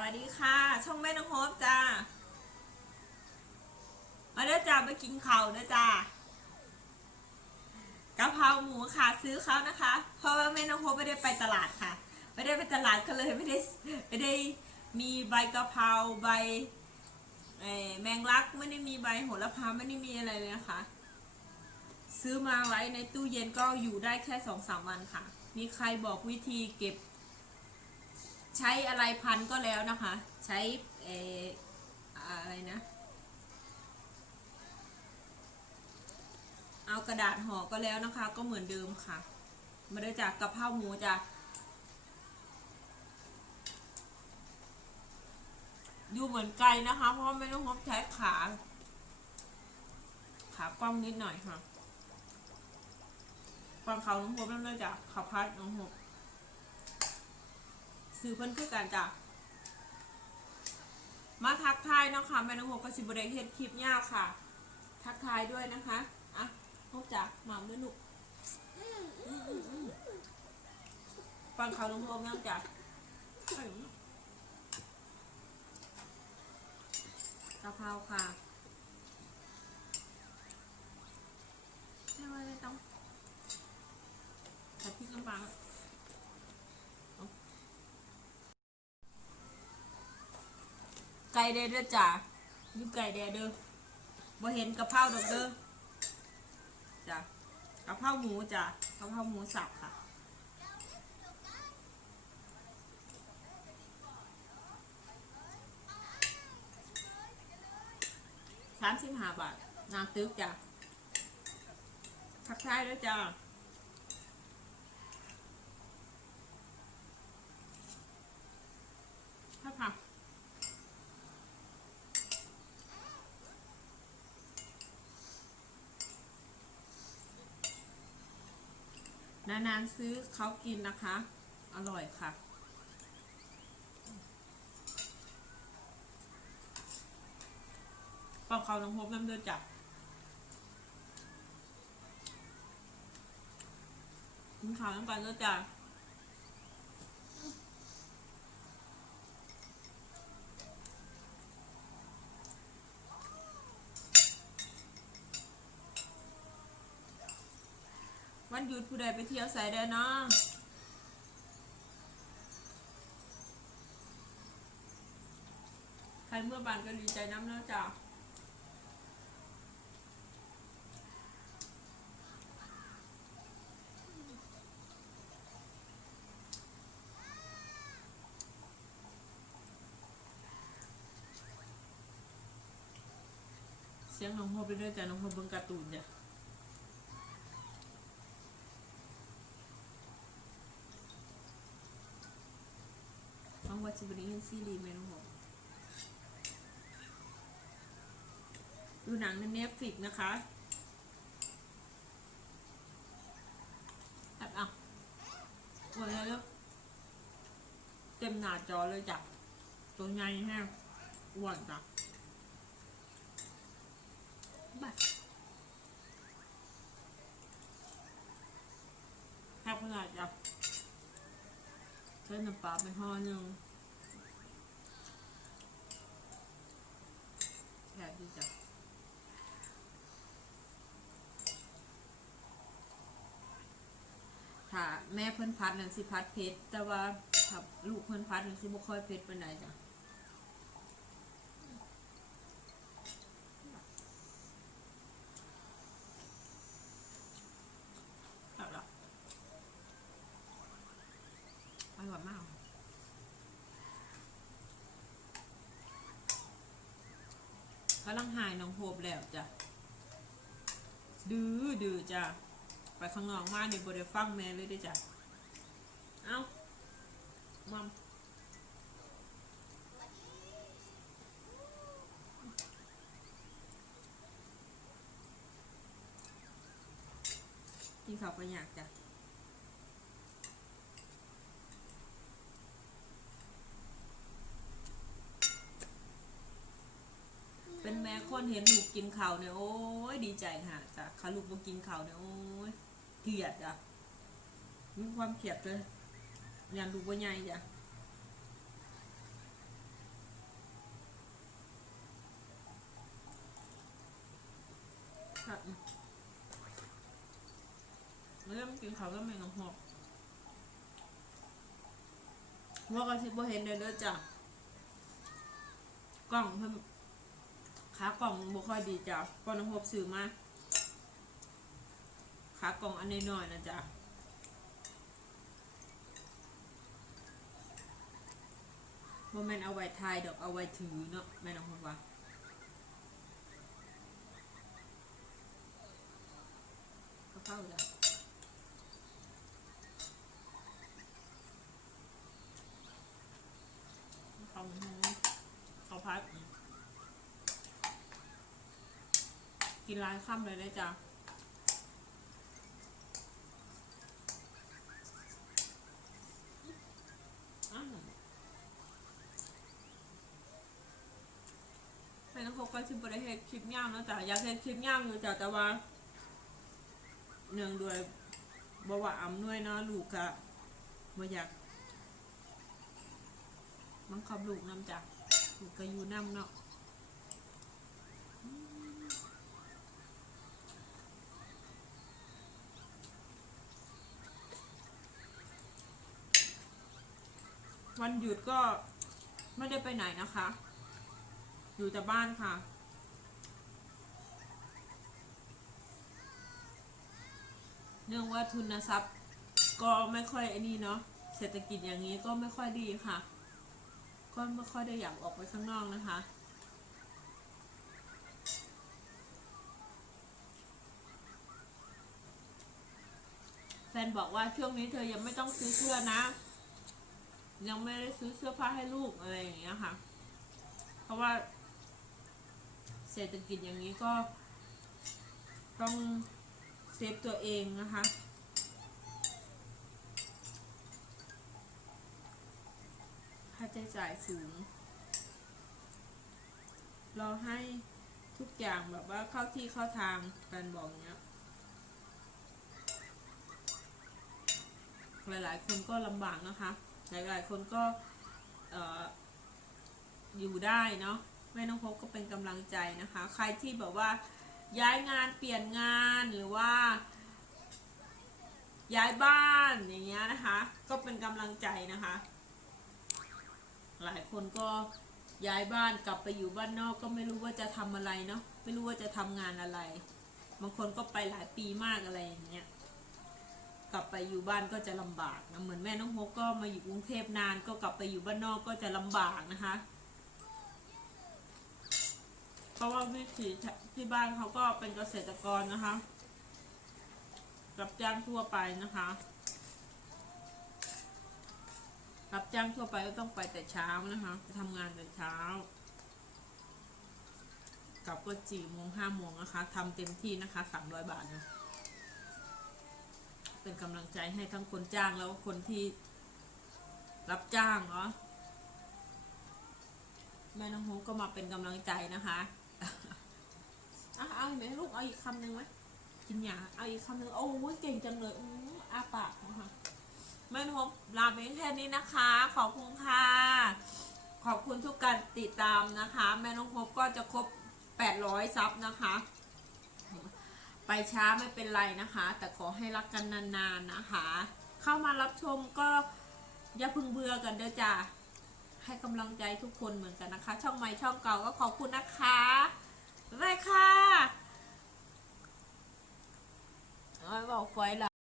วัสดีค่ะ ช่องแม่น้องโฮปจ้า มาเด้อจ้าไปกินข้าวเด้อจ้ากะเพราหมูค่ะซื้อเขานะคะ เพราะว่าแม่น้องโฮปไม่ได้ไปตลาดค่ะ ไม่ได้ไปตลาดก็เลยไม่ได้ไม่ได้มีใบกะเพราใบแมงลักไม่ได้มีใบโหระพาไม่ได้มีอะไรเลยนะคะ ซื้อมาไว้ในตู้เย็นก็อยู่ได้แค่สองสามวันค่ะ มีใครบอกวิธีเก็บ ใช้อะไรพันก็แล้วนะคะ ใช้เออะไรนะ เอากระดาษห่อก็แล้วนะคะ ก็เหมือนเดิมค่ะ มาด้วยจากกระเพราหมูจ้ะดูเหมือนไกลนะคะ เพราะไม่ต้องพบใช้ขา ขากว้างนิดหน่อยค่ะฟังเขาน้องพบนั่นเลยจ้ะขาพัดน้องพบ ซื้อเพิ่นคือกันจ้ะมาทักทายนะคะแม่น้องหกกสิบเรกเฮ็ดคลิปยาวค่ะ ทักทายด้วยนะคะอะพบจ้ะหม่ำด้วยลูกฟังเขาน้องพบนั่งจ้ะกะเพราค่ะไม่ไม่ต้องใส่พริกน้ำปลา ก่แดดเด้อจ้ะอยูไก่แดดเด้อบ่เห็นกะเพราดอกเด้อจ้ะกะเพราหมูจ้ะกะเพราหมูสับค่ะสามสิบห้าบาทนางตึกจ้ะทักทายด้วยจ้ะถ้าผัก นานๆซื้อเขากินนะคะ อร่อยค่ะ ปอกเขาลงพบน้ำเดือดจับกินข้าวน้ำกันด้วยจ้ะ วันหยุดผู้ใดไปเที่ยวใส่เด้อเนาะใครเมื่อบานก็ดีใจน้ำเนาะจ้ะเสียงน้องโฮไปด้วยจ้ะน้องโฮเบิ่งการ์ตูนจ้ะ น้องวัชิบริเห็นซีรีส์ไหมน้องผมดูหนังในเน็ตฟิกนะคะแอบอะวันนี้แล้วเต็มหน้าจอเลยจ้ะตัวใหญ่แห้งอ้วนจ้ะบัดแค่ขนาดจ้ะใช้น้ำปลาไปห่อหนึ่ง ที่จะถ้าแม่เพิ่นพัดนั่นสิพัดเพชรแต่ว่าถ้าลูกเพิ่นพัดนั่นสิบ่ค่อยเผ็ดปานใดจ้ะเอาละอร่อยมาก กำลังหายน้องโฮบแล้วจ้ะดื้อดื้อจ้ะไปข้างนอกมาเดี๋ยวบได้ฟังแม่เลยเด้จ้ะเอ้ามัมกินข้าวประหยัดจ้ะ นเห็นลูกกินข้าวเนี่ยโอ้ยดีใจค่ะจ้ะขาลูกมากินข้าวเนี่ยโอ้ยเกลียดอะมีความเกลียดเลยอย่านลูกว่าใหญ่จ้ะเริ่มกินข้าวแล้ไม่น้งหอกว่ากันสิบ่เห็นเลยเด้อจ้ะกล่องเพิ่ม ขากล่องบ่ค่อยดีจ้ะปอนำพบซื้อมาขากล่องอันน้อยๆนะจ้ะบ่แม่นเอาไว้ทายดอกเอาไว้ถือเนาะแม่น้องพบว่าเข้าเขาหูเขาพัด กินร้านค่ำเลยได้จ้ะอ้าวให้น้องพกก็ชิมบริเฮ็ดคลิปย่างนะจ๊ะอยากเห็นคลิปย่างอยู่จ้ะแต่ว่าเนื่องด้วยบวาอำนวยเนาะลูกกะบ่อยากมันขับลูกน้ำจ้ะลูกก็อยู่นำเนาะ วันหยุดก็ไม่ได้ไปไหนนะคะ อยู่แต่บ้านค่ะ เนื่องว่าทุนทรัพย์ก็ไม่ค่อยไอ้นี่เนาะ เศรษฐกิจอย่างนี้ก็ไม่ค่อยดีค่ะ ก็ไม่ค่อยได้อยากออกไปข้างนอกนะคะแฟนบอกว่าช่วงนี้เธอยังไม่ต้องซื้อเสื้อนะ ยังไม่ได้ซื้อเสื้อผ้าให้ลูกอะไรอย่างเงี้ยค่ะ เพราะว่า เศรษฐกิจอย่างนี้ก็ ต้องเซฟตัวเองนะคะค่าใช้จ่ายสูง เราให้ทุกอย่างแบบว่าเข้าที่เข้าทางกันบอกเนี้ย หลายๆคนก็ลำบากนะคะ หลายๆคนก็เอ่ออยู่ได้เนาะแม่น้องพบก็เป็นกำลังใจนะคะ ใครที่แบบว่าย้ายงานเปลี่ยนงานหรือว่า ย้ายบ้านอย่างเงี้ยนะคะ ก็เป็นกำลังใจนะคะ หลายคนก็ย้ายบ้านกลับไปอยู่บ้านนอกก็ไม่รู้ว่าจะทำอะไรเนาะไม่รู้ว่าจะทำงานอะไร บางคนก็ไปหลายปีมากอะไรอย่างเงี้ย กลับไปอยู่บ้านก็จะลำบากนะเหมือนแม่น้องฮกก็มาอยู่กรุงเทพนานก็กลับไปอยู่บ้านนอกก็จะลำบากนะคะ เพราะว่าวิถีที่บ้านเขาก็เป็นเกษตรกรนะคะรับจ้างทั่วไปนะคะรับจ้างทั่วไปก็ต้องไปแต่เช้านะคะไปทำงานแต่เช้ากลับก็จีโมงห้าโมงนะคะทำเต็มที่นะคะสามร้อยบาทนะ เป็นกำลังใจให้ทั้งคนจ้างแล้วก็คนที่รับจ้างเนาะแม่น้องโฮก็มาเป็นกำลังใจนะคะอะเอาอีกไหมลูกเอาอีกคำหนึ่งไหมกินหยาเอาอีกคำหนึ่งโอ้ยเก่งจังเลยอืมอาปากนะคะแม่น้องโฮลาไปแค่นี้นะคะ ขอบคุณค่ะขอบคุณทุกการติดตามนะคะ แม่น้องโฮก็จะครบ800ซับนะคะ ไปช้าไม่เป็นไรนะคะ แต่ขอให้รักกันนานๆนะคะ เข้ามารับชมก็อย่าพึงเบื่อกันเด้อจ้าให้กำลังใจทุกคนเหมือนกันนะคะ ช่องใหม่ช่องเก่าก็ขอบคุณนะคะบ๊ายบายค่ะเอาไม่บอกไฟละ